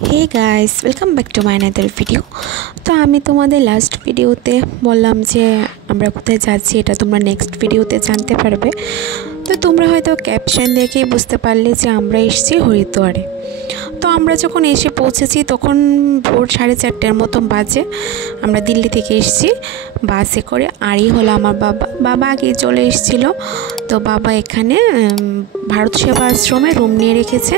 Hey guys welcome back to my another video. तो आमी तुम्हारे लास्ट भिडियोते बोललाम जे आमरा कोथाय जाচ্ছি এটা তোমরা नेक्स्ट भिडियोते जानते पारबे। तो তোমরা হয়তো ক্যাপশন দেখেই বুঝতে পারলে যে আমরা এসেছি হরিদ্বারে। তো আমরা যখন এসে পৌঁছেছি তখন ভোর 4:30টার মতো বাজে। আমরা দিল্লি থেকে এসেছি বাসে করে, আরই হলো আমার বাবা আগে চলে এসেছিল। তো বাবা এখানে ভারত সেবা আশ্রমে রুম নিয়ে রেখেছে।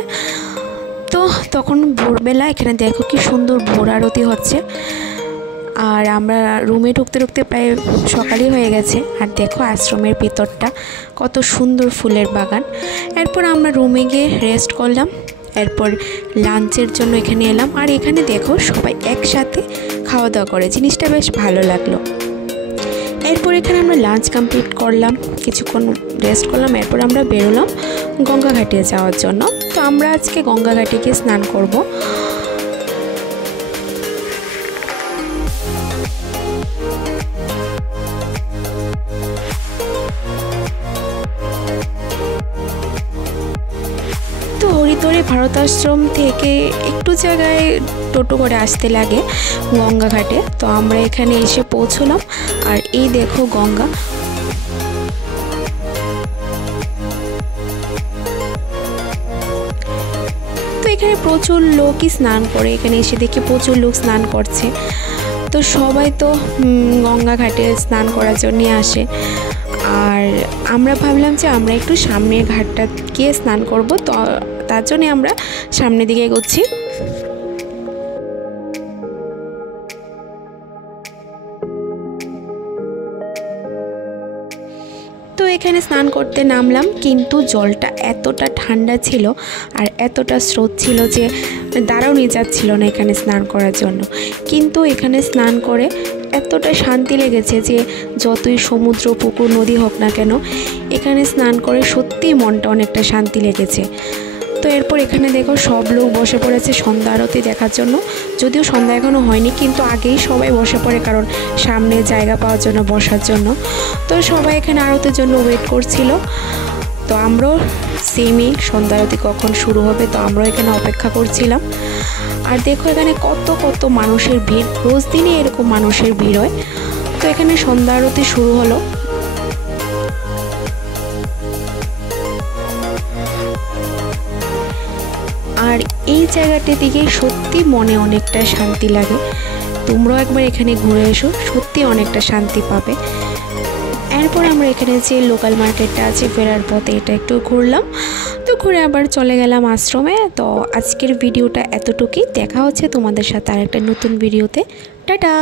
তো তখন ভোরবেলা এখানে দেখো কি সুন্দর ভোর আরতি হচ্ছে, আর আমরা রুমে ঢুকতে ঢুকতে প্রায় সকালই হয়ে গেছে। আর দেখো আশ্রমের ভিতরটা কত সুন্দর ফুলের বাগান। এরপর আমরা রুমে গিয়ে রেস্ট করলাম, এরপর লাঞ্চের জন্য এখানে এলাম। আর এখানে দেখো সবাই একসাথে খাওয়া দাওয়া করে, জিনিসটা বেশ ভালো লাগলো। এরপর এখানে আমরা লাঞ্চ কমপ্লিট করলাম, কিছুক্ষণ রেস্ট করলাম, এরপর আমরা বেরোলাম গঙ্গা ঘাটে যাওয়ার জন্য। তো আমরা আজকে গঙ্গা ঘাটে গিয়ে স্নান করব। তো হরিদ্বারে ভারত আশ্রম থেকে একটু জায়গায় টোটো করে আসতে লাগে গঙ্গা ঘাটে। তো আমরা এখানে এসে পৌঁছলাম, আর এই দেখো গঙ্গা। তো এখানে প্রচুর লোকই স্নান করে, এখানে এসে দেখি প্রচুর লোক স্নান করছে। তো সবাই তো গঙ্গা ঘাটে স্নান করার জন্য আসে, আর আমরা ভাবলাম যে আমরা একটু সামনের ঘাটটা গিয়ে স্নান করব। তো তার জন্য আমরা সামনের দিকে এগোচ্ছি। তো এখানে স্নান করতে নামলাম, কিন্তু জলটা এতটা ঠান্ডা ছিল আর এতটা স্রোত ছিল যে দাঁড়ানো যাচ্ছিল না এখানে স্নান করার জন্য। কিন্তু এখানে স্নান করে এতটা শান্তি লেগেছে যে যতই সমুদ্র পুকুর নদী হোক না কেন, এখানে স্নান করে সত্যিই মনটা অনেকটা শান্তি লেগেছে। তো এরপর এখানে দেখো সব লোক বসে পড়েছে সন্ধ্যা আরতি দেখার জন্য। যদিও সন্ধ্যা এখনও হয়নি, কিন্তু আগেই সবাই বসে পড়ে, কারণ সামনে জায়গা পাওয়ার জন্য, বসার জন্য। তো সবাই এখানে আরতির জন্য ওয়েট করছিল। তো আমরাও সেমই, সন্ধ্যা আরতি কখন শুরু হবে, তো আমরাও এখানে অপেক্ষা করছিলাম। আর দেখো এখানে কত কত মানুষের ভিড়, রোজ দিনই এরকম মানুষের ভিড় হয়। তো এখানে সন্ধ্যা আরতি শুরু হলো। আর এই জায়গাটা দিকে সত্যি মনে অনেকটা শান্তি লাগে। তোমরাও একবার এখানে ঘুরে এসো, সত্যি অনেকটা শান্তি পাবে। এরপর আমরা এখানে যে লোকাল মার্কেটটা আছে ফেরার পথে এটা একটু ঘুরলাম। তো ঘুরে আবার চলে গেলাম আশ্রমে। তো আজকের ভিডিওটা এতটুকুই, দেখা হচ্ছে তোমাদের সাথে আর একটা নতুন ভিডিওতে। টাটা।